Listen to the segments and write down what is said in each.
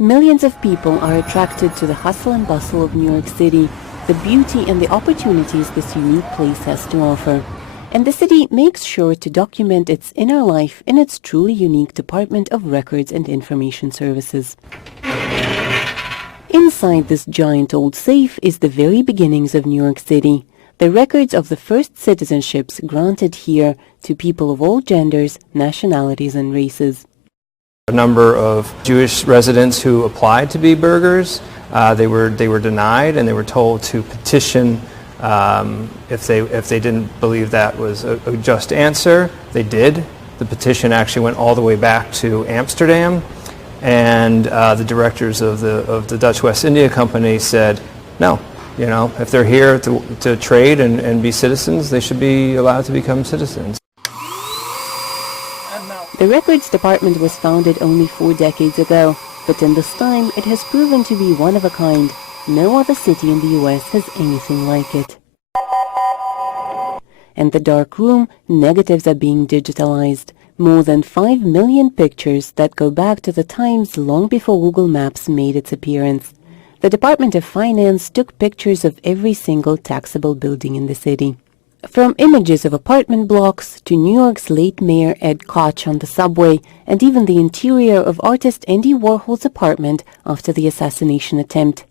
Millions of people are attracted to the hustle and bustle of New York City, the beauty and the opportunities this unique place has to offer. And the city makes sure to document its inner life in its truly unique Department of Records and Information Services. Inside this giant old safe is the very beginnings of New York City, the records of the first citizenships granted here to people of all genders, nationalities and races. A number of Jewish residents who applied to be burghers, they were denied, and they were told to petition if they didn't believe that was a just answer. They did. The petition actually went all the way back to Amsterdam, and the directors of the Dutch West India Company said, no, if they're here to trade and be citizens, they should be allowed to become citizens. The Records Department was founded only 4 decades ago, but in this time it has proven to be one of a kind. No other city in the US has anything like it. In the dark room, negatives are being digitalized. More than 5 million pictures that go back to the times long before Google Maps made its appearance. The Department of Finance took pictures of every single taxable building in the city. From images of apartment blocks to New York's late mayor Ed Koch on the subway, and even the interior of artist Andy Warhol's apartment after the assassination attempt.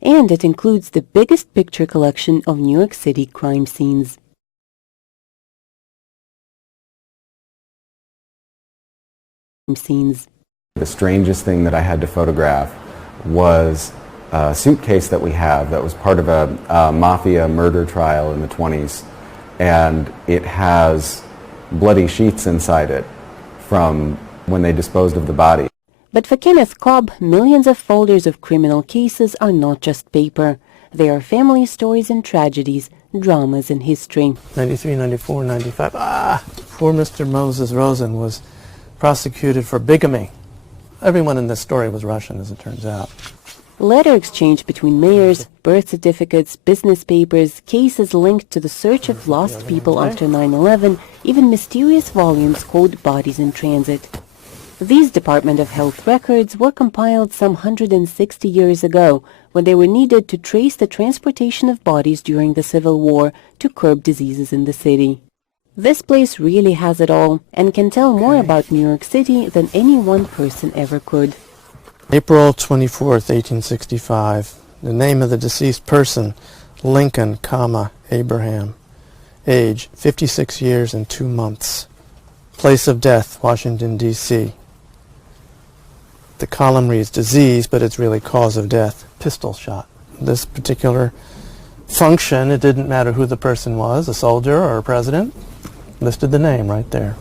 And it includes the biggest picture collection of New York City crime scenes. The strangest thing that I had to photograph was a suitcase that we have that was part of a mafia murder trial in the 1920s. And it has bloody sheets inside it from when they disposed of the body. But for Kenneth Cobb, millions of folders of criminal cases are not just paper. They are family stories and tragedies, dramas in history. 93, 94, 95. Poor Mr. Moses Rosen was prosecuted for bigamy. Everyone in this story was Russian, as it turns out. Letter exchange between mayors, birth certificates, business papers, cases linked to the search of lost people after 9/11, even mysterious volumes called Bodies in Transit. These Department of Health records were compiled some 160 years ago, when they were needed to trace the transportation of bodies during the Civil War to curb diseases in the city. This place really has it all, and can tell more about New York City than any one person ever could. April 24th, 1865. The name of the deceased person, Lincoln, Abraham. Age, 56 years and 2 months. Place of death, Washington, D.C. The column reads disease, but it's really cause of death, pistol shot. This particular function, it didn't matter who the person was, a soldier or a president, listed the name right there.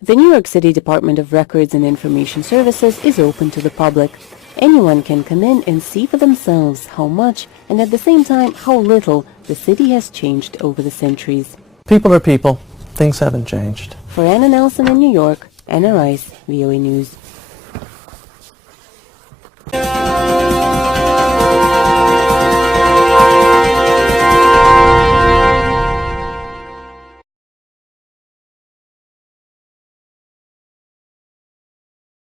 The New York City Department of Records and Information Services is open to the public. Anyone can come in and see for themselves how much, and at the same time how little, the city has changed over the centuries. People are people. Things haven't changed. For Anna Nelson in New York, Anna Rice, VOA News.